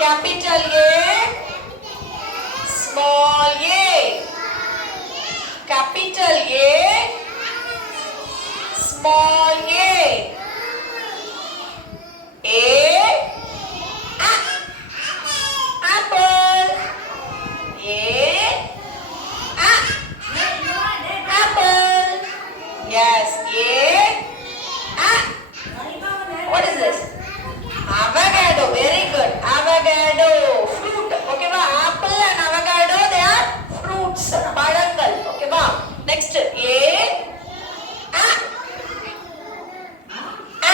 capital A, small a. Capital A, small a. A, apple. A, apple. Yes, A, what is this? Avocado. Very good. Avocado. Fruit. Okay, ba? Apple and avocado, they are fruits. Padangal. Okay, ba? Next.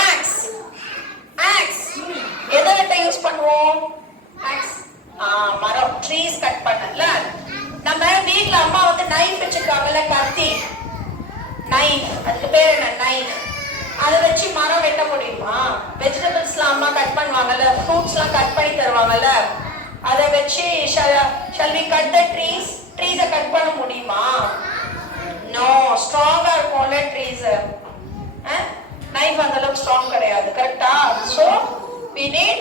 Axe. Axe. எதை வெட்ட use பண்ணுவோம்? Axe. மரம். Trees cut பண்ணல. நம்ம வீட்ல அம்மா வந்து knife வச்சிருக்காங்கல்ல, கத்தி. நைஃப். அதுக்கு பேர் என்ன? நைஃப். அதை வச்சு மரம் வெட்ட முடியுமா? வெஜிடபிள்ஸ்லாம் அம்மா கட் பண்ணுவாங்கல்ல, ஃப்ரூட்ஸ்லாம் கட் பண்ணி தருவாங்கல்ல, அதை வச்சு shall we cut the trees? ட்ரீஸை கட் பண்ண முடியுமா? நோ. ஸ்ட்ராங்கா இருக்கும்ல ட்ரீஸ். நைஃப் அந்த அளவுக்கு ஸ்ட்ராங் கிடையாது. கரெக்டா? So we need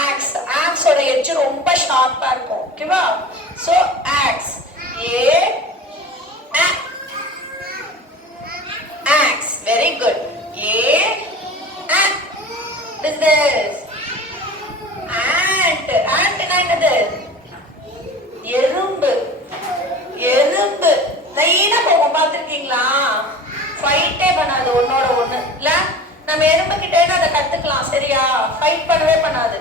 axe. ஆக்ஸோட எட்ஜ் ரொம்ப ஷார்ப்பா இருக்கும். ஓகேவா? So axe. Axe. Very good. What is this? Ant. Ant என்னது? எறும்பு. எறும்பு லைனா போகும், பார்த்திருக்கீங்களா? ஃபைட்டே பண்ணாது ஒன்னோட ஒண்ணு இல்ல. நம்ம எறும்பு கிட்டே அதை கத்துக்கலாம். சரியா? ஃபைட் பண்ணவே பண்ணாது.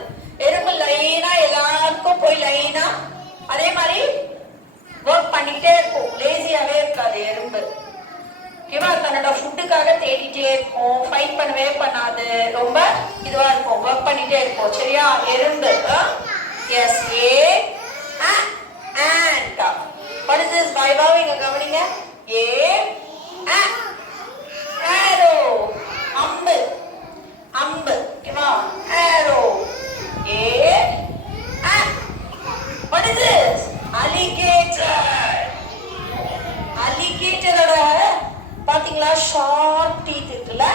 எறும்பு லைனா எல்லாருக்கும் போய் லைனா அதே மாதிரி ஒர்க் பண்ணிக்கிட்டே இருக்கும். லேசியாவே இருக்காது எறும்பு. ஓகேவா? தன்னோட ஃபுட்டுக்காக தேடிட்டே இருக்கும். ஃபைட் பண்ணவே பண்ணாது. ரொம்ப இதுவா இருக்கும். ஒர்க் பண்ணிட்டே இருக்கும். சரியா? எறும்பு. S. ant. What is this? Bye இங்க கவனிங்க. arrow. அம்பு. அம்பு. ஓகேவா? arrow. What is this? alligator. alligator பாத்தீங்களா? ஷார்ப் டீத் இருக்குல்ல,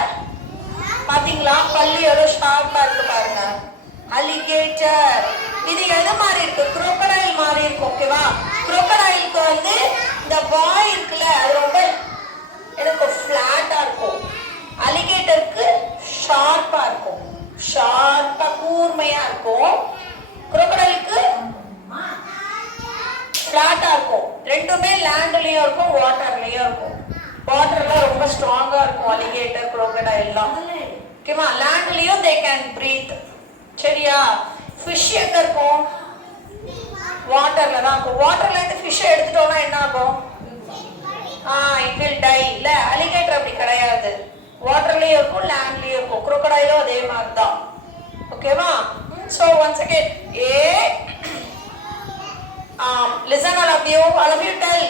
பாத்தீங்களா? பல்லு எவ்வளவு ஷார்ப்பா இருக்கு பாருங்க. அலிகேட்டர். இது எது மாதிரி இருக்கு? crocodile மாதிரி இருக்கும். ஓகேவா? crocodileக்கு வந்து இந்த வாய் இருக்குல்ல, அது ரொம்ப எனக்கு ஃபிளாட்டா இருக்கும். அலிகேட்டருக்கு ஷார்ப்பா இருக்கும். ஷார்ப்பா கூர்மையா இருக்கும். crocodileக்கு ஃபிளாட்டா இருக்கும். ரெண்டுமே லேண்ட்லயும் இருக்கும், வாட்டர்லயும் இருக்கும். வாட்டர்ல ரொம்ப ஸ்ட்ராங்கா இருக்கும் அலிகேட்டர், crocodile எல்லாம். ஓகேவா? லேண்ட்லயும் they can breathe. சரியா? ஃபிஷ் எங்க இருக்கும்? வாட்டர்ல தான் இருக்கும். வாட்டர்ல இருந்து ஃபிஷ் எடுத்துட்டோம்னா என்ன ஆகும்? it will die. இல்ல, அலிகேட்டர் அப்படி கிடையாது. வாட்டர்லயும் இருக்கும், லேண்ட்லயும் இருக்கும். crocodile அதே மாதிரி தான். ஓகேவா? so once again, listen all of you tell